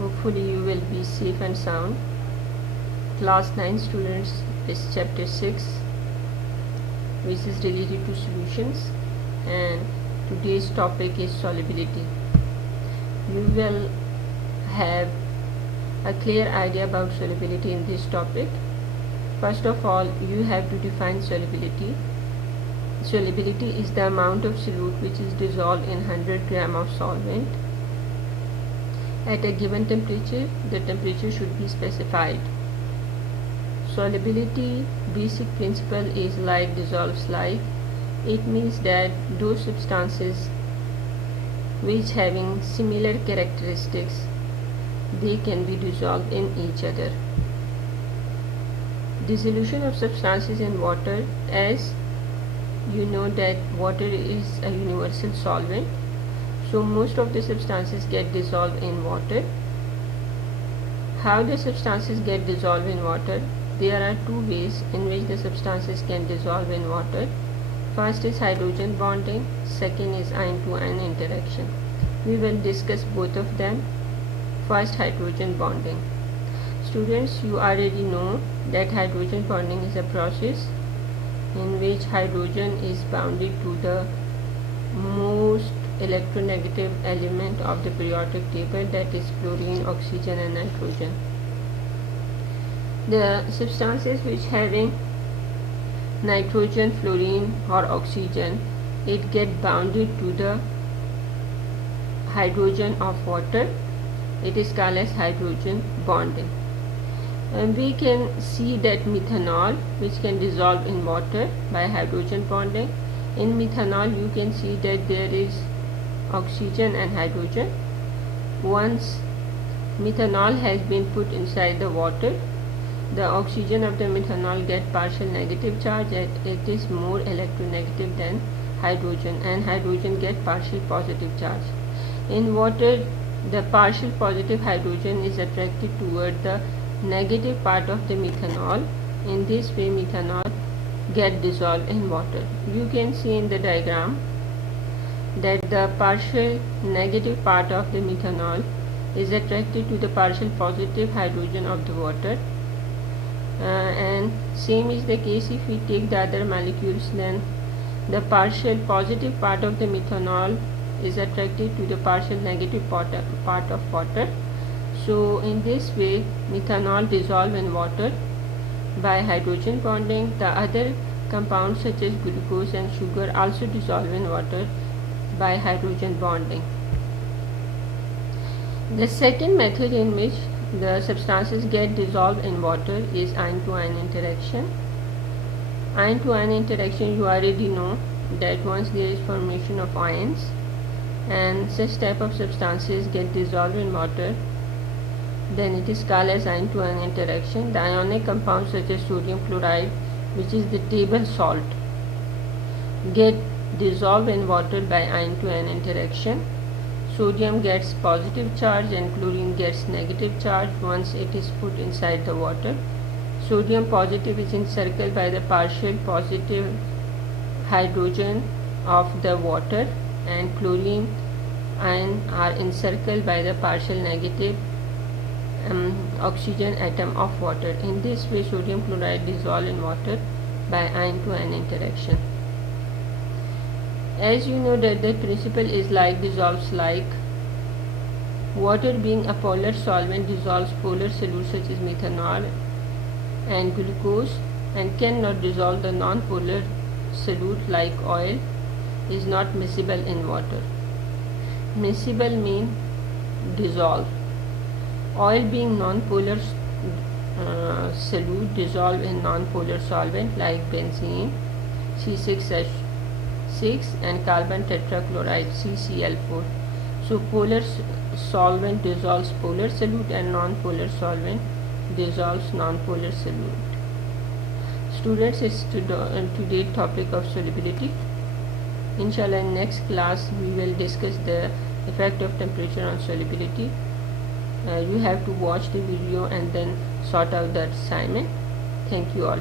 Hopefully you will be safe and sound. Class 9 students, is chapter 6 which is related to solutions, and today's topic is solubility. You will have a clear idea about solubility in this topic. First of all, you have to define solubility. Solubility is the amount of solute which is dissolved in 100 gram of solvent at a given temperature. The temperature should be specified. Solubility basic principle is like dissolves like. It means that those substances which having similar characteristics, they can be dissolved in each other. Dissolution of substances in water, as you know that water is a universal solvent, so most of the substances get dissolved in water. How the substances get dissolved in water? There are two ways in which the substances can dissolve in water. First is hydrogen bonding, second is ion to ion interaction. We will discuss both of them. First, hydrogen bonding. Students, you already know that hydrogen bonding is a process in which hydrogen is bounded to the most electronegative element of the periodic table, that is fluorine, oxygen and nitrogen. The substances which having nitrogen, fluorine or oxygen, it get bounded to the hydrogen of water. It is called as hydrogen bonding. And we can see that methanol, which can dissolve in water by hydrogen bonding. In methanol you can see that there is oxygen and hydrogen. Once methanol has been put inside the water, the oxygen of the methanol get partial negative charge, and it is more electronegative than hydrogen, and hydrogen get partial positive charge. In water, the partial positive hydrogen is attracted toward the negative part of the methanol. In this way methanol get dissolved in water. You can see in the diagram that the partial negative part of the methanol is attracted to the partial positive hydrogen of the water. And same is the case if we take the other molecules, then the partial positive part of the methanol is attracted to the partial negative part of water. So in this way methanol dissolve in water by hydrogen bonding. The other compounds such as glucose and sugar also dissolve in water by hydrogen bonding. The second method in which the substances get dissolved in water is ion to ion interaction. Ion to ion interaction, you already know that once there is formation of ions and such type of substances get dissolved in water, then it is called as ion to ion interaction. The ionic compounds such as sodium chloride, which is the table salt, get dissolved in water by ion to ion interaction. Sodium gets positive charge and chlorine gets negative charge once it is put inside the water. Sodium positive is encircled by the partial positive hydrogen of the water, and chlorine ion are encircled by the partial negative oxygen atom of water. In this way sodium chloride dissolve in water by ion to ion interaction. As you know that the principle is like dissolves like. Water being a polar solvent dissolves polar solutes such as methanol and glucose, and cannot dissolve the non-polar solute like oil, is not miscible in water. Miscible mean dissolve. Oil being non-polar solute dissolve in non-polar solvent like benzene C6H6 and carbon tetrachloride CCl4. So polar solvent dissolves polar solute and non-polar solvent dissolves non-polar solute. Students, is today's topic of solubility. Inshallah in next class we will discuss the effect of temperature on solubility. You have to watch the video and then sort out the assignment. Thank you all.